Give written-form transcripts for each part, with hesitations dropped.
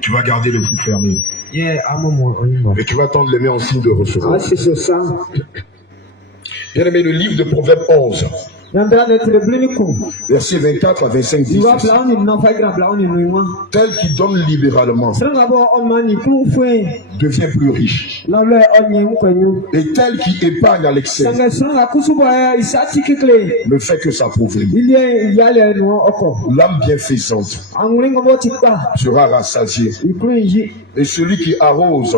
Tu vas garder les yeux fermés. Et tu vas tendre les mains en signe de recevoir. Bien-aimé, le livre de Proverbes 11, versets 24 à 25 dit ceci. Tel qui donne libéralement devient plus riche. Et tel qui épargne à l'excès ne fait que s'appauvrir. L'âme bienfaisante sera rassasiée. Et celui qui arrose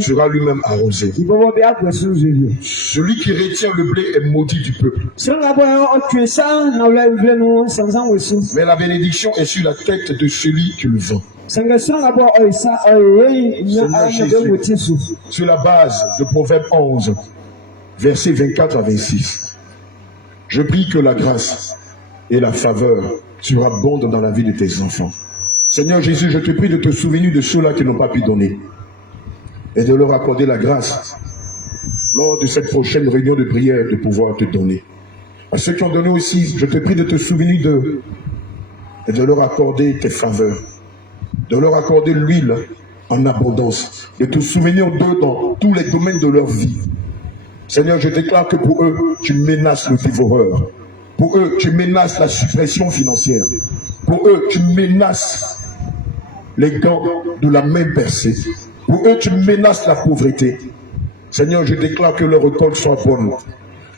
sera lui-même arrosé. Celui qui retient le blé est maudit du peuple. Mais la bénédiction est sur la tête de celui qui le vend. Seigneur Jésus, sur la base de Proverbe 11, versets 24 à 26, je prie que la grâce et la faveur surabondent dans la vie de tes enfants. Seigneur Jésus, je te prie de te souvenir de ceux-là qui n'ont pas pu donner et de leur accorder la grâce lors de cette prochaine réunion de prière de pouvoir te donner. À ceux qui ont donné aussi, je te prie de te souvenir d'eux et de leur accorder tes faveurs, de leur accorder l'huile en abondance, de te souvenir d'eux dans tous les domaines de leur vie. Seigneur, je déclare que pour eux, tu menaces le dévoreur. Pour eux, tu menaces la suppression financière. Pour eux, tu menaces les gants de la main percée. Pour eux, tu menaces la pauvreté. Seigneur, je déclare que leur récolte soit bonne,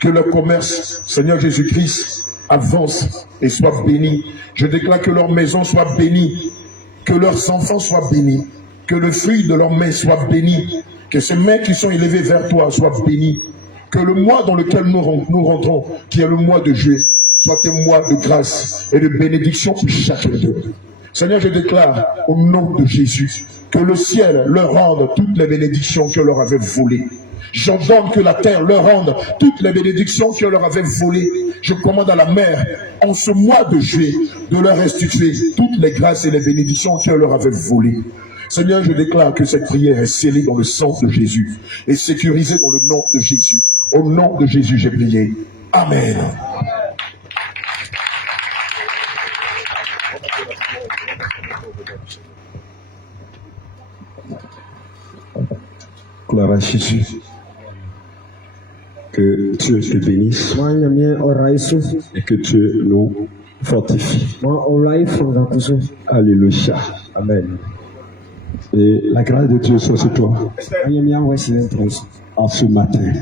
que leur commerce, Seigneur Jésus-Christ, avance et soit béni. Je déclare que leur maison soit bénie, que leurs enfants soient bénis, que le fruit de leurs mains soit béni, que ces mains qui sont élevées vers toi soient bénies, que le mois dans lequel nous rentrons, qui est le mois de juillet, soit un mois de grâce et de bénédiction pour chacun d'eux. Seigneur, je déclare au nom de Jésus que le ciel leur rende toutes les bénédictions que leur avait volées. J'ordonne que la terre leur rende toutes les bénédictions qu'elle leur avait volées. Je commande à la mer, en ce mois de juillet, de leur restituer toutes les grâces et les bénédictions qu'elle leur avait volées. Seigneur, je déclare que cette prière est scellée dans le sang de Jésus et sécurisée dans le nom de Jésus. Au nom de Jésus, j'ai prié. Amen. Gloire à Jésus. Que Dieu te bénisse et que Dieu nous fortifie. Alléluia. Amen. Et la grâce de Dieu soit sur toi en ce matin.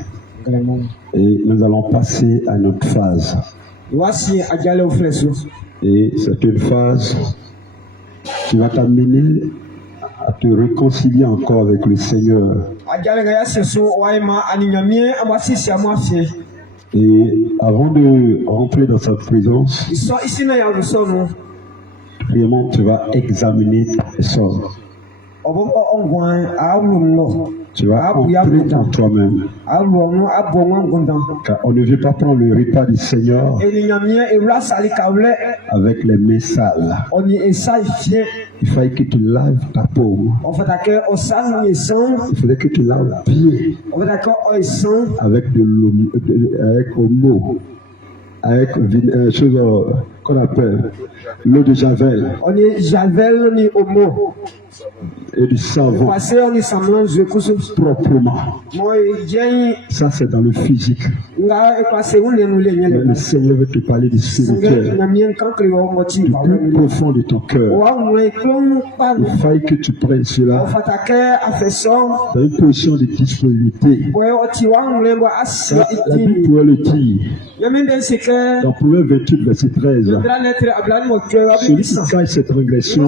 Et nous allons passer à notre phase. Et c'est une phase qui va t'amener à te réconcilier encore avec le Seigneur. Et avant de rentrer dans sa présence, vraiment tu vas examiner tes sorts. Tu vas entrer en toi-même. Car on ne veut pas prendre le repas du Seigneur avec les mains sales. Il fallait que tu laves ta peau. Il faudrait que tu laves les pieds avec de l'eau, avec Omo, avec une chose qu'on appelle l'eau de Javel. Et du savon proprement. Ça c'est dans le physique. Mais le Seigneur veut te parler du spirituel, du plus profond de ton cœur. Il faille que tu prennes cela dans une position de disponibilité. La Bible pourrait le dire dans Proverbe 28 verset 13. Celui qui cache cette régression,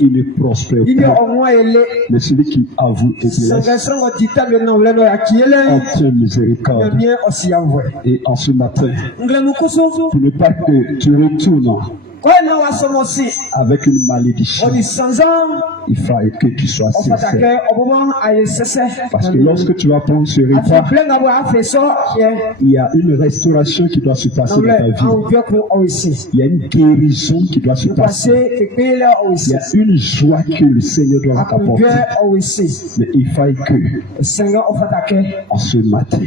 il ne prospère pas. Mais celui qui avoue et blesse obtient miséricorde. Et en ce matin, pour ne pas que tu retournes avec une malédiction, il faut que tu sois sincère. Parce que lorsque tu vas prendre ce repas, il y a une restauration qui doit se passer dans ta vie. Il y a une guérison qui doit se passer. Il y a une joie que le Seigneur doit t'apporter. Mais il faut que en ce matin,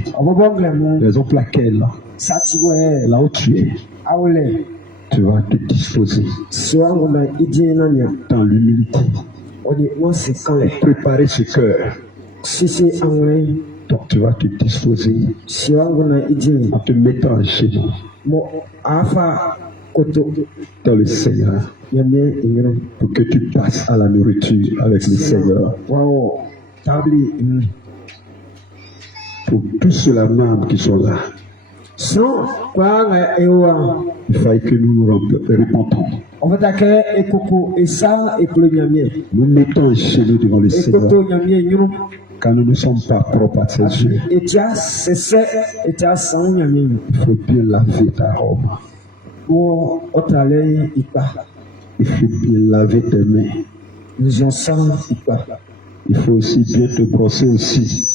raison pour laquelle là où tu es, tu vas te disposer dans l'humilité. Préparer ce cœur. Donc tu vas te disposer en te mettant en genoux dans le Seigneur pour que tu passes à la nourriture avec le Seigneur. Pour tous ceux-là même qui sont là, il faut que nous nous repentons. Nous mettons chez nous devant le Seigneur, car nous ne sommes pas propres à ses yeux. Il faut bien laver ta robe. Il faut bien laver tes mains. Il faut aussi bien te brosser aussi.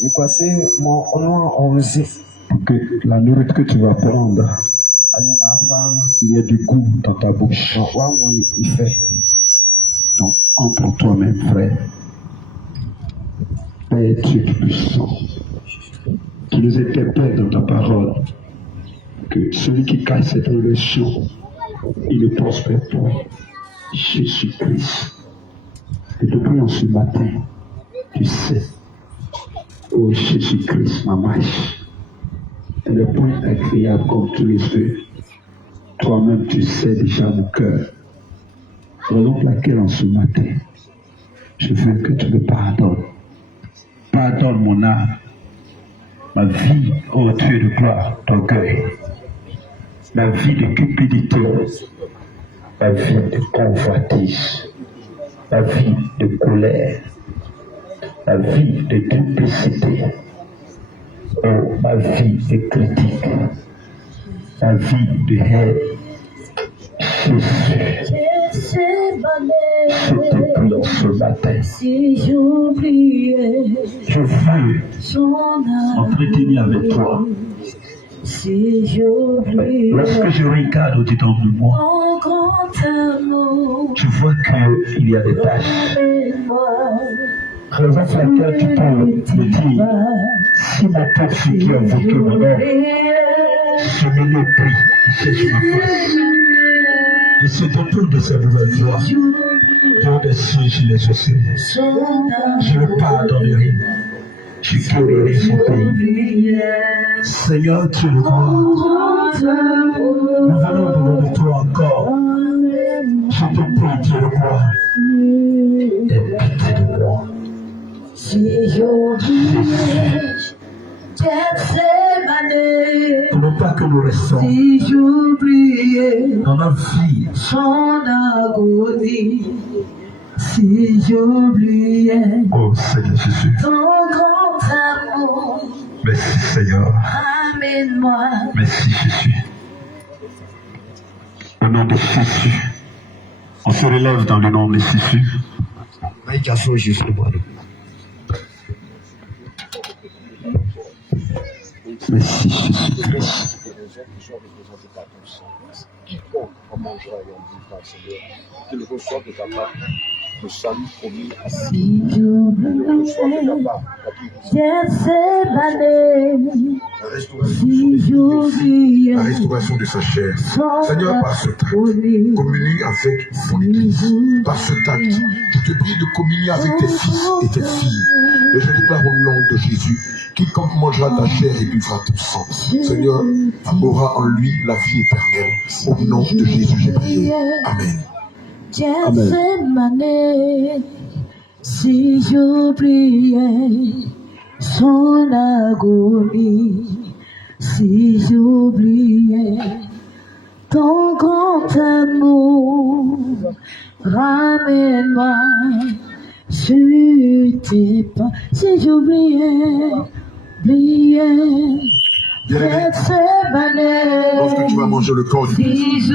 Pour que la nourriture que tu vas prendre, il y a du goût dans ta bouche. Donc, entre toi-même, frère. Père Dieu puissant, qui nous interpelle dans ta parole, que celui qui cache cette relation, il ne prospère pas. Jésus-Christ. Et te prions ce matin, tu sais, oh Jésus-Christ, ma mâche. Elle est point agréable comme tous les œufs. Toi-même, tu sais déjà mon cœur. Raison pour laquelle en ce matin, je veux que tu me pardonnes. Pardonne mon âme, ma vie, ô Dieu de gloire, d'orgueil, ma vie de cupidité, ma vie de convoitise, ma vie de colère, ma vie de duplicité. Oh, ma vie de critique, ma vie de haine. Jésus, je te prie ce matin. Je veux m'entretenir avec toi. Lorsque je regarde au-dedans de moi, je vois qu'il y a des tâches. Raison pour laquelle tu peux me dire, si ma tête suffit à invoquer mon nom, je me le prie, Jésus ma face. Je suis autour de cette nouvelle voie. Dieu des cieux, je les aussi. Je le pardonnerai. Je guérirai son pays. Seigneur, tu le vois. Nous venons devant de toi encore. Je te prie, Dieu le vois. Aie pitié de moi. Pour ne pas que nous restons dans notre vie Si j'oubliais Oh Seigneur Jésus. ton grand amour, Merci Seigneur. ramène-moi. Merci Jésus. Au nom de Jésus. On se relève dans le nom de Jésus. Merci Jésus. Quiconque en mangera et en buvra, Seigneur, qu'il reçoive de ta part le salut promis à Si qu'il reçoive de ta j'oubliais part la guérison, la restauration de sa chair. Seigneur, par ce tact, communie avec ton Église. Par ce tact, je te prie de communier avec tes fils et tes filles. Et je déclare au nom de Jésus, quiconque mangera ta chair et buvra ton sang, Seigneur, aura en lui la vie éternelle. Au nom de Jésus, j'ai prié. Amen. Amen. Si j'oubliais son agonie, si j'oubliais ton grand amour, ramène-moi sur tes pas. Si j'oubliais, Bien-aimé, lorsque tu vas manger le corps du Christ,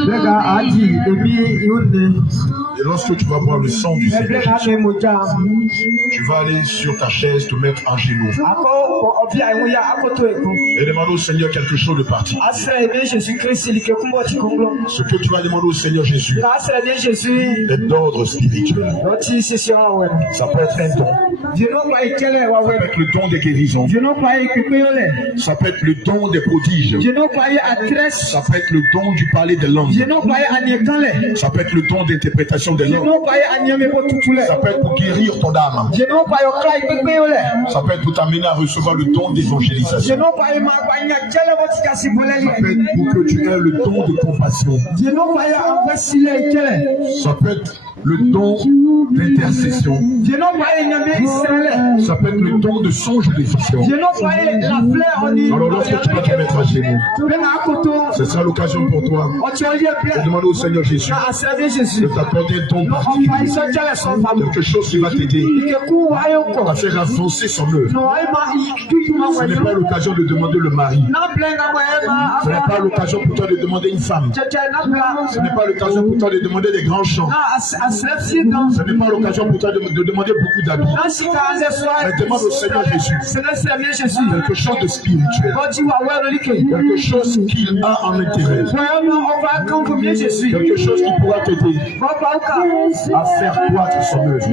et lorsque tu vas boire le sang du Seigneur Jésus, tu vas aller sur ta chaise, te mettre en genoux et demander au Seigneur quelque chose de particulier. Ce que tu vas demander au Seigneur Jésus est d'ordre spirituel. Ça peut être un don. Ça peut être le don des guérisons. Ça peut être le don des prodiges. Ça peut être le don du parler des langues. Ça peut être le don d'interprétation des langues. Ça peut être pour guérir ton âme. Ça peut être pour t'amener à recevoir le don d'évangélisation. Ça peut être pour que tu aies le don de compassion. Ça peut être le don d'intercession. Ça peut être le don de songe de vision. Alors lorsque tu vas te mettre à genoux, ce sera l'occasion pour toi de demander au Seigneur Jésus de t'apporter un don particulier. Quelque chose qui va t'aider à faire avancer son œuvre. Ce n'est pas l'occasion de demander le mari. Ce n'est pas l'occasion pour toi de demander une femme. Ce n'est pas l'occasion pour toi de demander des grands chants. Ce n'est pas l'occasion pour toi de demander beaucoup d'habits. Mais demande au Seigneur Jésus quelque chose de spirituel. Quelque chose qu'il a en intérêt. Quelque chose qui pourra t'aider à faire croître son œuvre.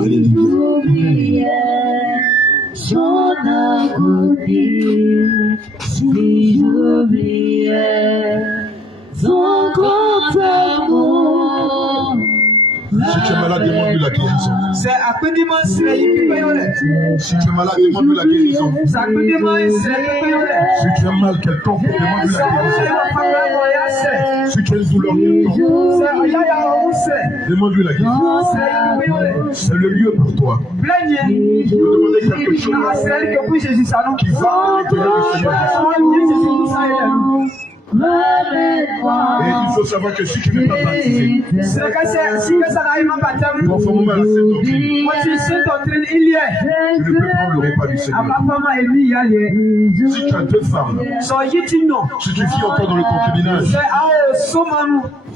Alléluia. Son agonie, si j'oubliais son grand amour. Si tu es malade, demande-lui la guérison. Si tu es malade, demande-lui la guérison. Si tu as mal quelconque, demande-lui la guérison. Si tu as une douleur quelconque, demande-lui la guérison. C'est le lieu pour toi de demander quelque chose qui va à l'intérieur du Seigneur Jésus. Et il faut savoir que si tu n'es pas baptisé, conformément à cette doctrine, tu ne peux prendre le repas du Seigneur. Si tu as deux femmes, si tu vis encore dans le concubinage,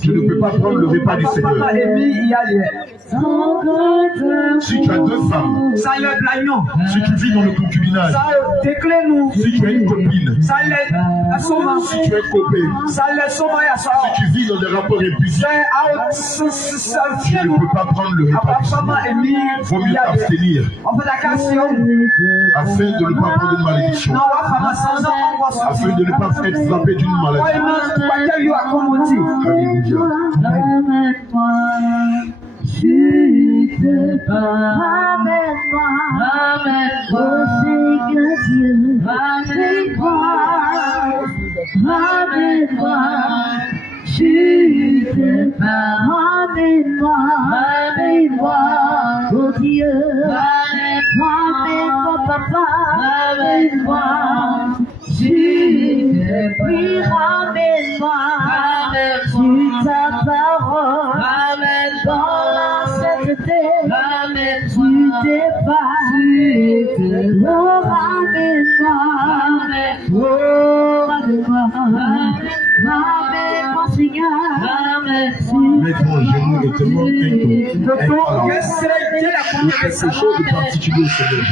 tu ne peux pas prendre le repas du Seigneur. Si tu as deux femmes, si tu vis dans le concubinage, si tu as une copine, si tu es copain, si tu vis dans des rapports épuisés, tu ne peux pas prendre le repas du Seigneur. Il vaut mieux t'abstenir afin de ne pas prendre une malédiction, afin de ne pas être frappé d'une maladie. Alléluia. Ramène-moi, Seigneur Dieu, ramène-moi, je te parle, ramène-moi, oh Dieu, ramène-moi, papa, ramène-moi, je te prie, ramène-moi, sur ta parole, dans la Oh, ramène-moi, Seigneur. Mettre mon genou et demander quelque chose de particulier au Seigneur.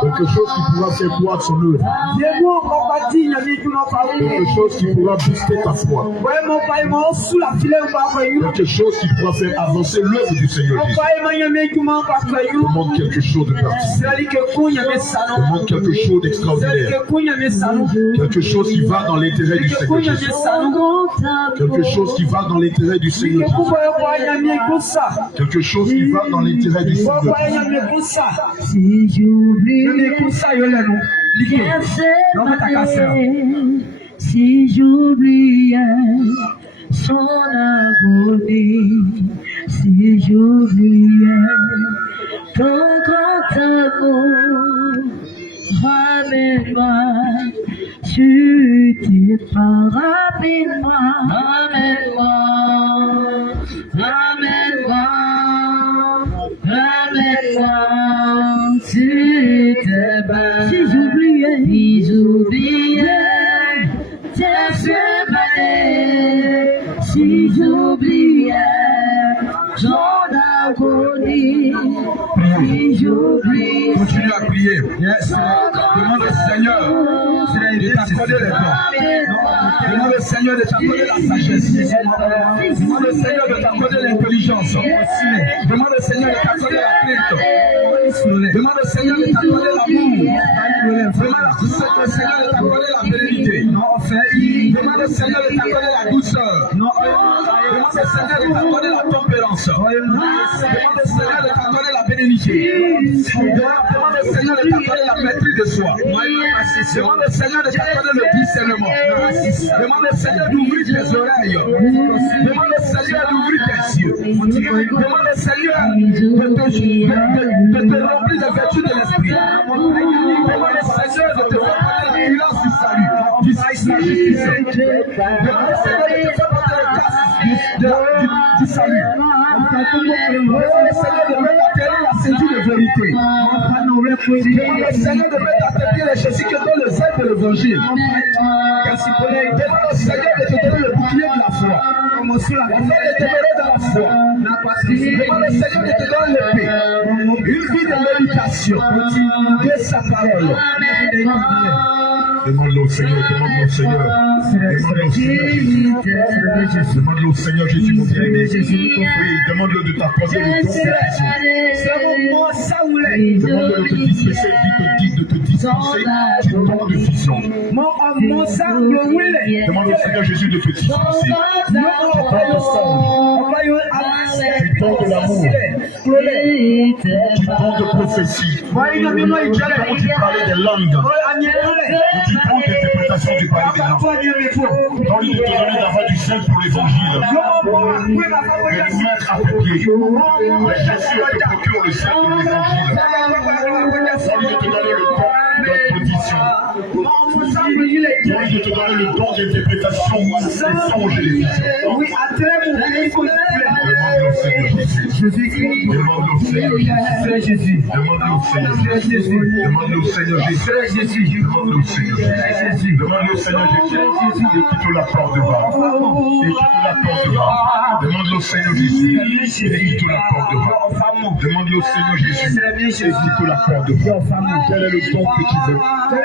Quelque chose qui pourra faire croire son œuvre. Quelque chose qui pourra booster ta foi. Quelque chose qui pourra faire avancer l'œuvre du Seigneur Jésus. Demande quelque chose de particulier. Demande quelque chose d'extraordinaire. Quelque chose qui va dans l'intérêt du Seigneur Jésus. Quelque chose qui va dans l'intérêt du Seigneur Jésus. Quelque chose qui va dans l'intérêt du Seigneur Jésus. Si j'oublie, si j'oubliais son agonie, si j'oubliais ton grand amour, ramène-moi sur tes pas, ramène-moi, ramène-moi, ramène-moi, ramène-moi sur tes pas. Si j'oubliais tes semaines, si j'oubliais ton agonie, si j'oubliais. Continue à prier. Demande au Seigneur de t'accorder les dons. Demande au Seigneur de t'accorder la sagesse. Demande au Seigneur de t'accorder l'intelligence. Demande au Seigneur de t'accorder la crainte. Demande au Seigneur de t'accorder l'amour. Demande au Seigneur de t'accorder la fidélité. Demande au Seigneur de t'accorder la douceur. Demande au Seigneur de t'accorder la tempérance. Demande au Seigneur de t'accorder la bénédiction. Demande au Seigneur de t'accorder la maîtrise de soi. Demande au Seigneur de t'accorder le discernement. Demande au Seigneur d'ouvrir tes oreilles. Demande au Seigneur d'ouvrir tes yeux. Demande au Seigneur de te remplir des vertus de l'esprit. Demande au Seigneur de te rapporter la puissance du salut, du justice. Demande au Seigneur de te faire porter la grâce du salut. Demande au Seigneur de mettre à terre la ceinture de vérité. Demande au Seigneur de mettre à terre les choses que dans le zèle de l'évangile. Demande au Seigneur de te donner le bouclier de la foi. Afin de demeurer dans la foi. Demande au Seigneur de te donner l'épée. Une vie de méditation de sa parole. Demande-le au Seigneur, demande-le au Seigneur. Demande-le au Seigneur Jésus. Demande-le au Seigneur Jésus, mon bien-aimé. Oui, demande-le de t'accorder le don de vision. Demande-le de te dispenser, de te dispenser du don de vision. Demande au Seigneur Jésus de te dispenser du don de songe, du don de l'amour, du don de prophétie, du don du parler des langues, du don d'interprétation du parler des langues. Dans lui de te donner d'avoir du sel pour l'évangile, et de mettre à tes pieds. Jésus te procure le sel pour l'évangile. Dans lui de te donner le don de l'audition. Dans lui de te donner le don d'interprétation des songes et des visions. Demande au Seigneur Jésus. Demande au Seigneur Jésus. Demande au Seigneur Jésus. Demande au Seigneur Jésus. Demande au Seigneur Jésus. Demande au Seigneur Jésus. Et quitte la porte devant. Et quitte la porte devant. Demande au Seigneur Jésus. Et quitte la porte devant. Demande au Seigneur Jésus. Et quitte la porte devant. Quel est le don que tu veux?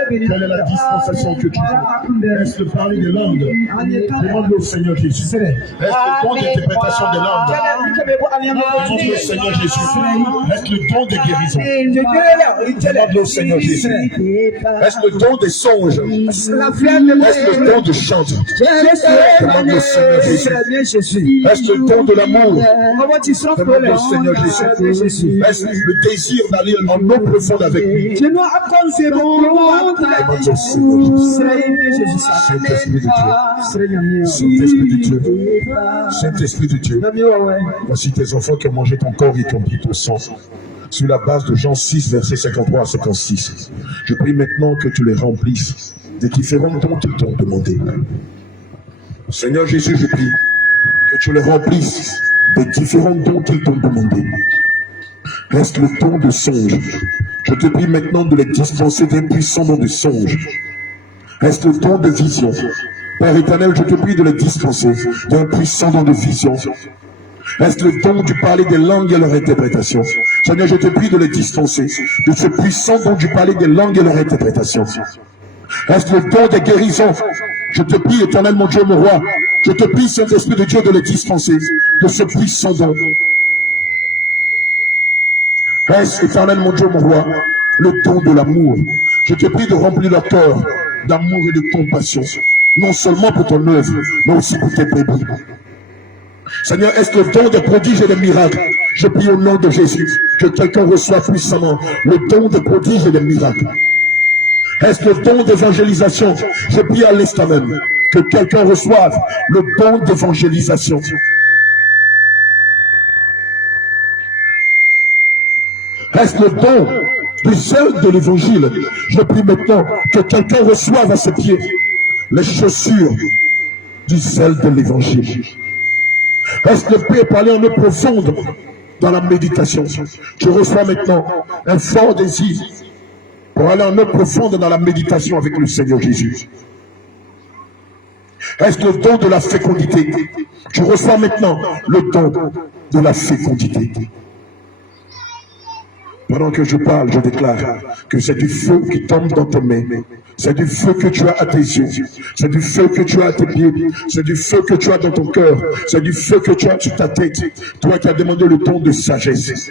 Quelle est la dispensation que tu veux? Est-ce le parler des langues? Demande au Seigneur Jésus. Est-ce le don d'interprétation des langues? Demande au Seigneur Jésus. Est-ce le don de guérison? Demande au Seigneur Jésus. Est-ce le don des songes? Est-ce le don de chant? Demande au Seigneur Jésus. Est-ce le don de l'amour? Demande au Seigneur Jésus. Est-ce le désir d'aller en eau profonde avec lui? Demande au Seigneur Jésus. Saint-Esprit de Dieu. Saint-Esprit de Dieu. Saint-Esprit de Dieu. Voici tes enfants qui ont mangé ton corps et qui ont pris ton sang. Sur la base de Jean 6, versets 53 à 56. Je prie maintenant que tu les remplisses des différents dons qu'ils t'ont demandé. Seigneur Jésus, je prie que tu les remplisses des différents dons qu'ils t'ont demandé. Reste le don de songe. Je te prie maintenant de les dispenser d'un puissant don de songe. Est-ce le don de vision? Père éternel, je te prie de les dispenser d'un puissant don de vision. Est-ce le don du parler des langues et leur interprétation? Seigneur, je te prie de les dispenser de ce puissant don du parler des langues et leur interprétation. Est-ce le don des guérisons? Je te prie, éternel mon Dieu, mon roi, je te prie, Saint-Esprit de Dieu, de les dispenser de ce puissant don. Est-ce, éternel mon Dieu, mon roi, le don de l'amour? Je te prie de remplir leur cœur d'amour et de compassion, non seulement pour ton œuvre, mais aussi pour tes bébés. Seigneur, est-ce le don des prodiges et des miracles? Je prie au nom de Jésus que quelqu'un reçoive puissamment le don des prodiges et des miracles. Est-ce le don d'évangélisation? Je prie à l'instant même que quelqu'un reçoive le don d'évangélisation. Est-ce le don du zèle de l'évangile? Je prie maintenant que quelqu'un reçoive à ses pieds les chaussures du zèle de l'évangile. Est-ce que peut parler en eau profonde dans la méditation? Je reçois maintenant un fort désir pour aller en eau profonde dans la méditation avec le Seigneur Jésus. Est-ce le don de la fécondité? Je reçois maintenant le don de la fécondité. Pendant que je parle, je déclare que c'est du feu qui tombe dans tes mains. C'est du feu que tu as à tes yeux. C'est du feu que tu as à tes pieds. C'est du feu que tu as dans ton cœur. C'est du feu que tu as sur ta tête. Toi qui as demandé le don de sagesse.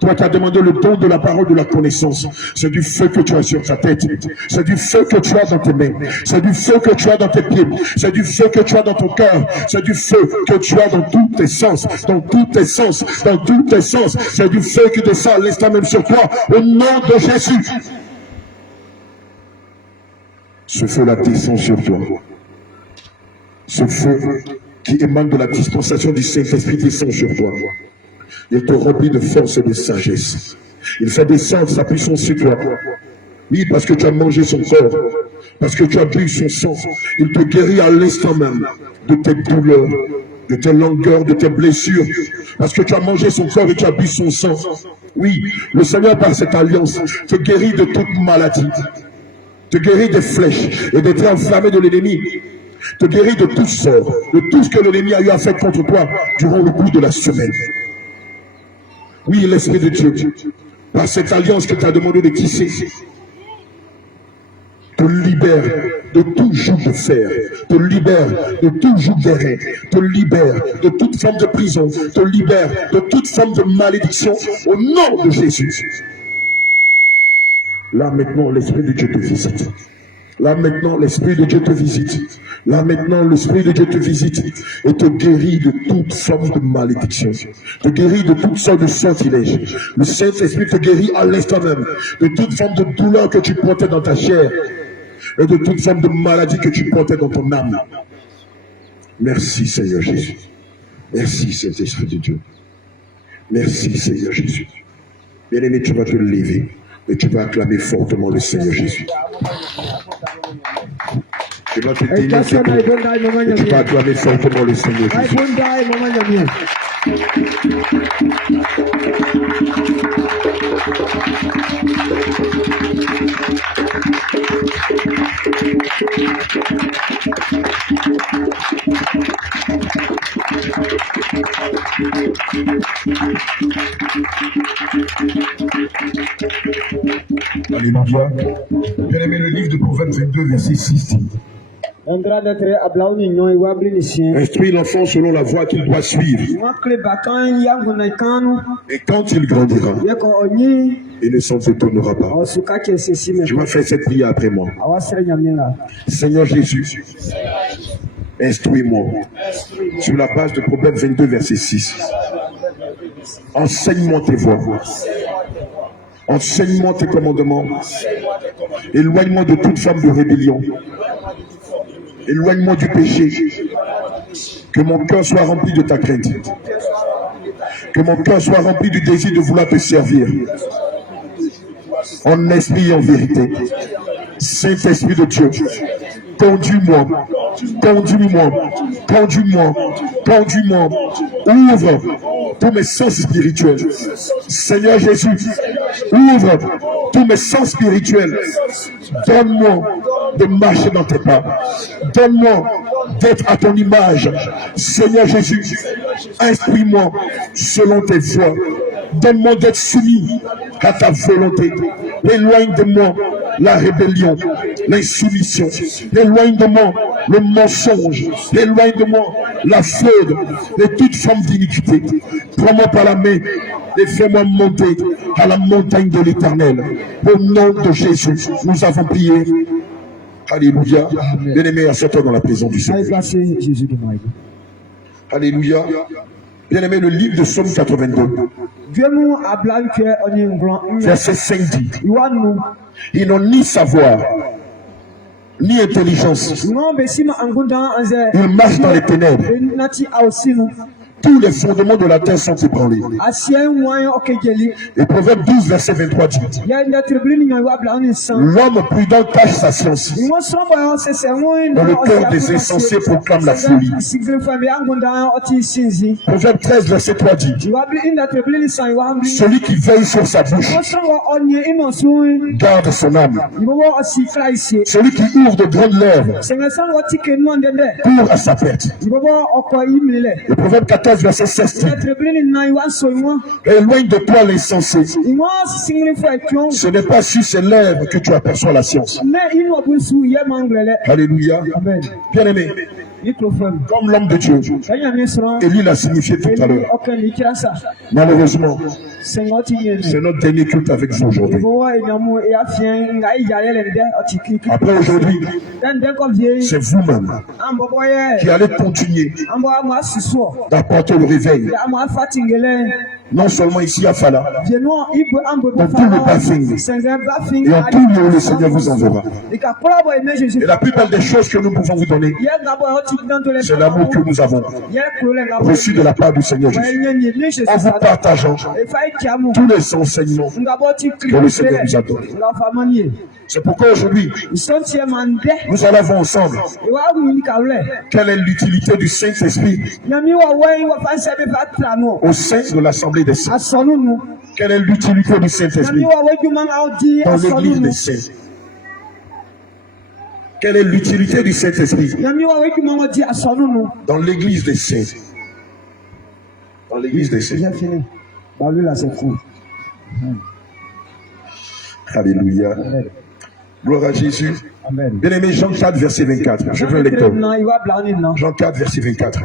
Toi qui as demandé le don de la parole de la connaissance. C'est du feu que tu as sur ta tête. C'est du feu que tu as dans tes mains. C'est du feu que tu as dans tes pieds. C'est du feu que tu as dans ton cœur. C'est du feu que tu as dans tous tes sens. Dans tous tes sens. Dans tous tes sens. C'est du feu qui descend à l'instant même sur toi. Au nom de Jésus. Ce feu-là descend sur toi. Ce feu qui émane de la dispensation du Saint-Esprit descend sur toi. Il te remplit de force et de sagesse. Il fait descendre sa puissance sur toi. Oui, parce que tu as mangé son corps, parce que tu as bu son sang. Il te guérit à l'instant même de tes douleurs, de tes langueurs, de tes blessures. Parce que tu as mangé son corps et tu as bu son sang. Oui, le Seigneur, par cette alliance, te guérit de toute maladie. Te guérit des flèches et des traits enflammés de l'ennemi. Te guérit de tout sort, de tout ce que l'ennemi a eu à faire contre toi durant le cours de la semaine. Oui, l'Esprit de Dieu, par cette alliance que tu as demandé de tisser, te libère de tout joug de fer, te libère de tout joug d'airain, te libère de toute forme de prison, te libère de toute forme de malédiction au nom de Jésus. Là maintenant, l'Esprit de Dieu te visite. Là maintenant, l'Esprit de Dieu te visite. Là maintenant, l'Esprit de Dieu te visite et te guérit de toute forme de malédiction. Te guérit de toutes sortes de sortilèges. Le Saint-Esprit te guérit à l'instant même de toute forme de douleur que tu portais dans ta chair et de toute forme de maladie que tu portais dans ton âme. Merci Seigneur Jésus. Merci Saint-Esprit de Dieu. Merci Seigneur Jésus. Bien-aimé, tu vas te lever. Et tu vas acclamer fortement le Seigneur Jésus. Tu vas te dénoncer et tu vas acclamer fortement le Seigneur Jésus. Alléluia. Bien aimé, le livre de Proverbes 22, verset 6 dit: instruis l'enfant selon la voie qu'il doit suivre. Et quand il grandira, il ne s'en détournera pas. Je vais faire cette prière après moi. Seigneur Jésus, instruis-moi sur la base de Proverbes 22, verset 6. Enseigne-moi tes voies. Enseigne-moi tes commandements. Éloigne-moi de toute forme de rébellion. Éloigne-moi du péché. Que mon cœur soit rempli de ta crainte. Que mon cœur soit rempli du désir de vouloir te servir. En esprit et en vérité. Saint-Esprit de Dieu, conduis-moi, conduis-moi, conduis-moi, conduis-moi. Ouvre tous mes sens spirituels. Seigneur Jésus, ouvre tous mes sens spirituels. Donne-moi de marcher dans tes pas. Donne-moi d'être à ton image. Seigneur Jésus, instruis-moi selon tes voies. Donne-moi d'être soumis à ta volonté. Éloigne de moi la rébellion, l'insoumission. Éloigne de moi le mensonge. Éloigne de moi la fraude et toute forme d'iniquité. Prends-moi par la main et fais-moi monter à la montagne de l'Éternel. Au nom de Jésus, nous avons prié. Alléluia. Bien-aimé, assieds-toi dans la présence du Seigneur. Alléluia. Bien-aimé, le livre de Psaume 82, verset 5 dit: ils n'ont ni savoir, ni intelligence. Ils marchent dans les ténèbres. Tous les fondements de la terre sont ébranlés. Et Proverbe 12, verset 23 dit: l'homme prudent cache sa science. Dans le cœur des insensés proclame la folie. Proverbe 13, verset 3 dit: celui qui veille sur sa bouche garde son âme. Celui qui ouvre de grandes lèvres court à sa perte. Et Proverbe 14, verset 16 dit: éloigne de toi l'insensé. Ce n'est pas sur ses lèvres que tu aperçois la science. Alléluia. Bien-aimé, comme l'homme de Dieu, et lui l'a signifié tout à l'heure. Malheureusement, c'est notre dernier culte avec vous aujourd'hui. Après aujourd'hui, c'est vous-même qui allez continuer d'apporter le réveil. Non seulement ici à Fala, dans tout le Bafing et en tout lieu où le Seigneur vous enverra. Et la plus belle des choses que nous pouvons vous donner, c'est l'amour que nous avons reçu de la part du Seigneur Jésus, en vous partageant tous les enseignements que le Seigneur nous a donnés. C'est pourquoi aujourd'hui, nous allons voir ensemble quelle est l'utilité du Saint-Esprit au sein de l'Assemblée des Saints. Quelle est l'utilité du Saint-Esprit dans l'Église des Saints? Quelle est l'utilité du Saint-Esprit dans l'Église des Saints? Dans l'Église des Saints. Alléluia. Gloire à Jésus. Bien-aimé, Jean 4, verset 24. Je veux un lecteur. Jean 4, verset 24.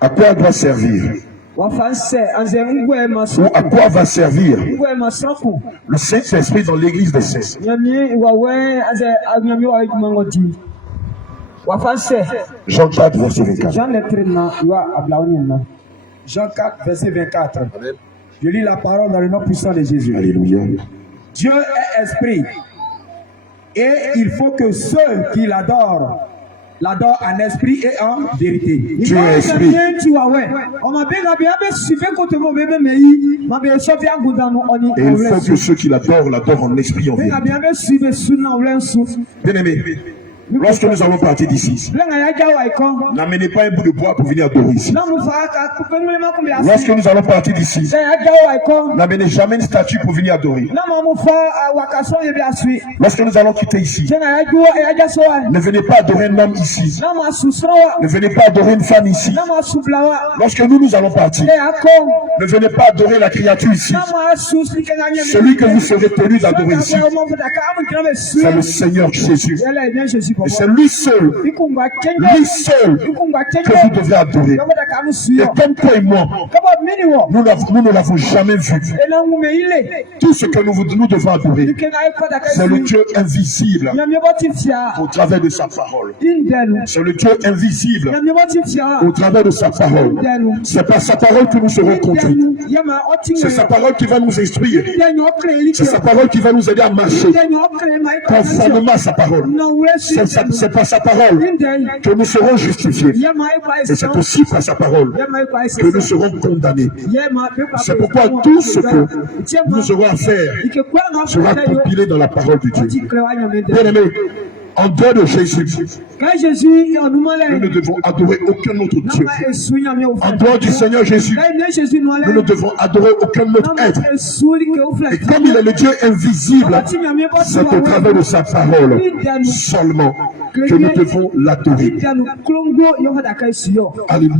À quoi doit servir? Ou à quoi va servir le Saint-Esprit dans l'Église des Saints? Jean 4, verset 24. Jean 4, verset 24. Je lis la parole dans le nom puissant de Jésus. Alléluia. Dieu est esprit. Et il faut que ceux qui l'adorent en esprit et en vérité. Dieu est esprit. Et il faut que ceux qui l'adorent en esprit et en vérité. Bien-aimé, lorsque nous allons partir d'ici, n'amenez pas un bout de bois pour venir adorer ici. Lorsque nous allons partir d'ici, n'amenez jamais une statue pour venir adorer. Lorsque nous allons quitter ici, ne venez pas adorer un homme ici. Ne venez pas adorer une femme ici. Lorsque nous allons partir, ne venez pas adorer la créature ici. Celui que vous serez tenu d'adorer ici, c'est le Seigneur Jésus. Et c'est lui seul que vous devez adorer. Et comme toi et moi, nous ne l'avons jamais vu. Tout ce que nous devons adorer, c'est le Dieu invisible au travers de sa parole. C'est le Dieu invisible au travers de sa parole. C'est par sa parole que nous serons conduits. C'est sa parole qui va nous instruire. C'est sa parole qui va nous aider à marcher conformément à sa parole. C'est par sa parole que nous serons justifiés. Et c'est aussi par sa parole que nous serons condamnés. C'est pourquoi tout ce que nous aurons à faire sera compilé dans la parole de Dieu. Bien-aimé, En dehors de Jésus, Quand Jésus est en nous nous ne devons adorer aucun autre Dieu. En En dehors du Seigneur Jésus, nous ne devons adorer aucun autre être. Et comme il est le Dieu invisible, c'est au travers de sa parole seulement que nous devons l'adorer. Alléluia.